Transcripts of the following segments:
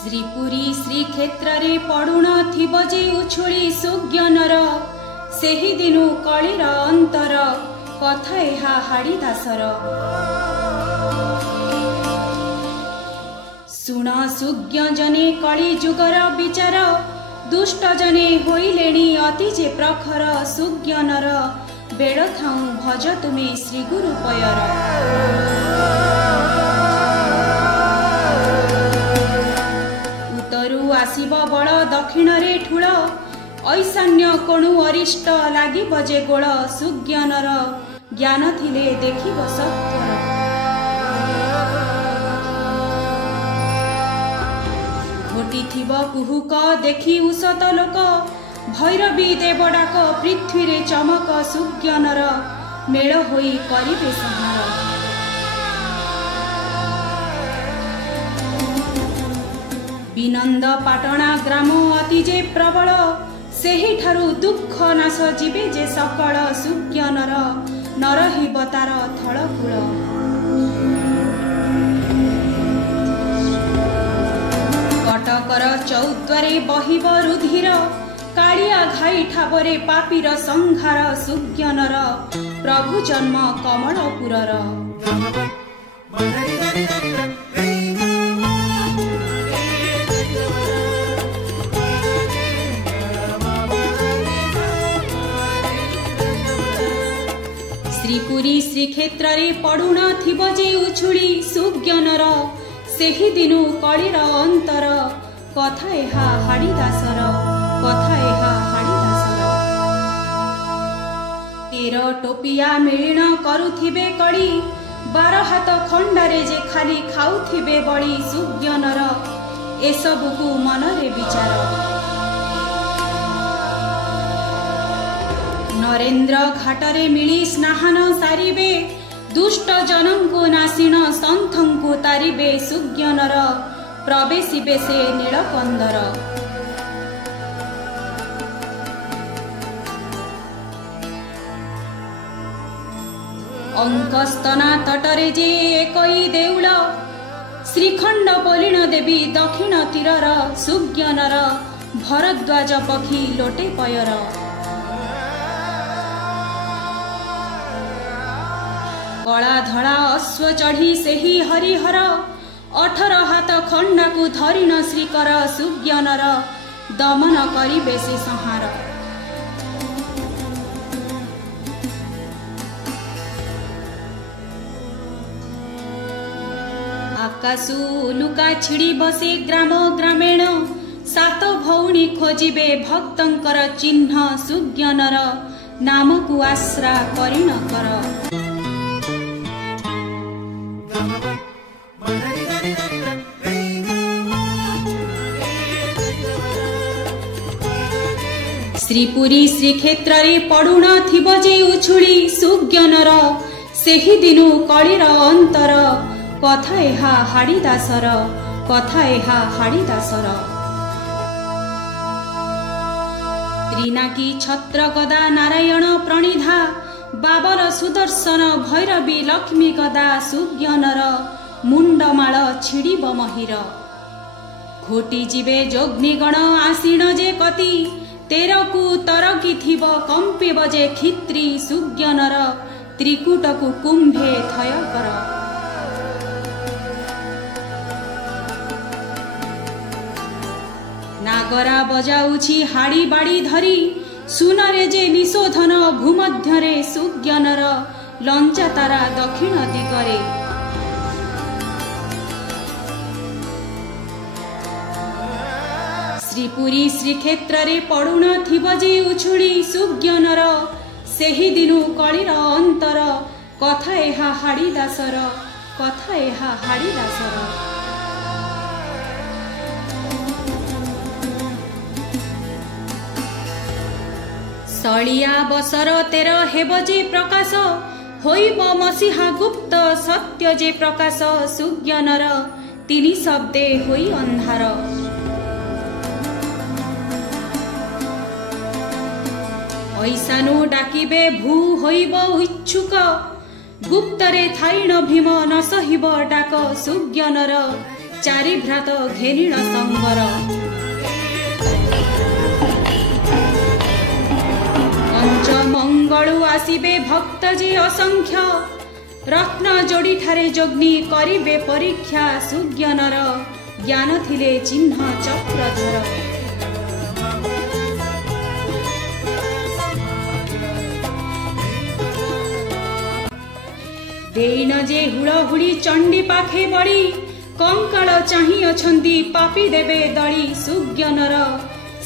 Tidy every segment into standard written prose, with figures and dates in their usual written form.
श्रीपुरी श्रीक्षेत्र रे पड़ुण थिब जे उछुली सुज्ञानर सेही दिनु कलिर अंतर कथा एहा हाड़ीदासर। सुण सुज्ञ जने कली जुगर विचार दुष्ट जने होइलेणी अति जे प्रखर सुज्ञानर बेड़ थाऊ भज तुमे श्री गुरु पयर। उत्तरु आसिब बल दक्षिण रे ठूल ऐशान्य कोणु अरिष्ट लागि बजे गोल सुज्ञानर ज्ञान थिले देखिब सत्यर। घोटी थिब कुहुक देखि उषत लोक भैरवी देव डाक पृथ्वी रे चमक सुज्ञानर मेल होई करिबे संहार। विनंद पाटणा ग्राम अति जे प्रबल सेही ठारु दुख नाश जीवे जे सकल सुज्ञानर नरहिब तार थळकूल। कटकर चौद्वारे बहिब रुधिर कालिया घाई ठाबरे पापीर संहार सुज्ञानर प्रभु जन्म कमलपुरर। श्रीपुरी श्रीक्षेत्र रे पड़ुण थिब जे उछुली सुज्ञानर सेही दिनु कलिर अंतर कथा एहा हाड़ीदासर कथा एहा हाड़ीदासर। 13 टोपिया मिलन करुथिबे कड़ी 12 हाथ खंडारे जे खाली खाउथिबे बड़ी सुज्ञानर एसबुकु मनरे विचार। नरेंद्र घाटरे मिली स्नान सारिबे दुष्ट जनंकु नासिन संथंकु तारिबे सुज्ञानर प्रवेशिबे से नीलकंदर। अंकस्तना तटरे जे एकई देउल श्रीखंड बोलिण देवी दक्षिण तीरर सुज्ञानर भरद्वाज पक्षी लोटे पयर। कला धड़ा अश्व चढ़ी सेही हरिहर 18 हाथ खंडा को धरिण श्रीकर सुज्ञानर दमन करिबे से संहार। आकाशु लुका छिड़ी बसे ग्राम ग्रामीण 7 भौणी खोजिबे भक्तंकर चिन्ह सुज्ञानर नाम को आश्रा करिण कर। श्रीपुरी श्रीक्षेत्र रे पड़ुण थिब जे उछुली सुज्ञानर सेही दिनु कलिर अंतर कथा एहा हाड़ीदासर कथा एहा हाड़ीदासर। त्रिनाकी छत्र गदा नारायण प्रणिधा बाबर सुदर्शन भैरवी लक्ष्मी गदा सुज्ञानर मुंडमाल छिड़िब महिर। घोटी जीवे जोग्निगण आसीण जे कति 13 कु तरकी थिब कंपे बजे खित्री सुज्ञानर त्रिकुट कु कुंभे थय कर। नागरा बजाउछि हाड़ी बाड़ी धरी सुनरे जे निशोधन भूमध्यरे सुज्ञानर लंचा तारा दक्षिण दिगरे। श्रीपुरी श्रीक्षेत्र रे पड़ुण थिब जे उछुली सुज्ञानर सेही दिनु कलिर अंतर कथा एहा हाड़ीदासर कथा एहा हाड़ीदासर। सलिया बसर 13 हेब जे प्रकाश होइब मसीहा गुप्त सत्य जे प्रकाश सुज्ञानर 3 शब्दे होई अंधार। ऐसानु डाकिबे भू होइब इच्छुक गुप्तरे थाइण भीम न सहिब डाक सुज्ञानर चारि भ्रात घेनिण संगर पंचमंगलु आसिबे भक्त जे असंख्य रत्न जोड़ी ठारे जग्नि करिबे परीक्षा सुज्ञानर ज्ञान थिले चिन्ह चक्रधर देइन जे हुड़हुड़ी चंडी पाखे बड़ी कंकाल चाही अछंती पापी देबे दड़ी सुज्ञानर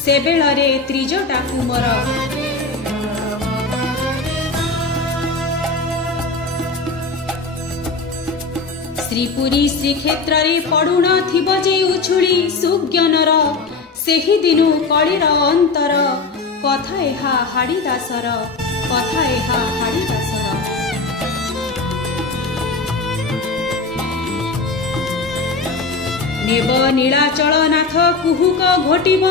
से बेलरे त्रिजटा कुमर श्रीपुरी श्रीक्षेत्र रे पड़ुण थिब जे उछुड़ी सुज्ञानर सेही दिनु कलिर अंतर कथा एहा हाड़ीदासर कथा एहा हाड़ीदासर नेब नीलाचल नाथ कुहुक घोटिब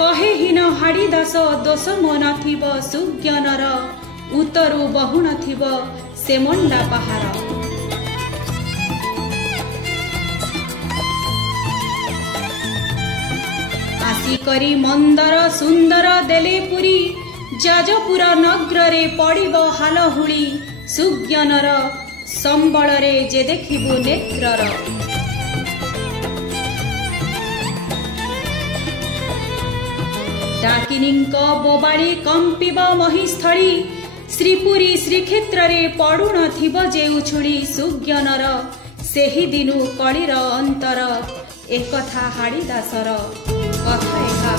कहे हिन हाड़ीदास दोष मन थिब सुज्ञानर उतरु बहुण थिब से मंडा पहाड़ आसिकरी मंदर सुंदर देले पुरी जाजपुर नगर रे पड़िब हालहुली सुज्ञानर संबल रे जे देखिबु नेत्रर डाकिनीक बोबाड़ी कंपिब महिस्थली श्रीपुरी श्रीक्षेत्र रे पड़ुण थिब जे उछुड़ी सुज्ञानर सेही दिनु कलिर अंतर एकथा हाड़ीदासर कथा एका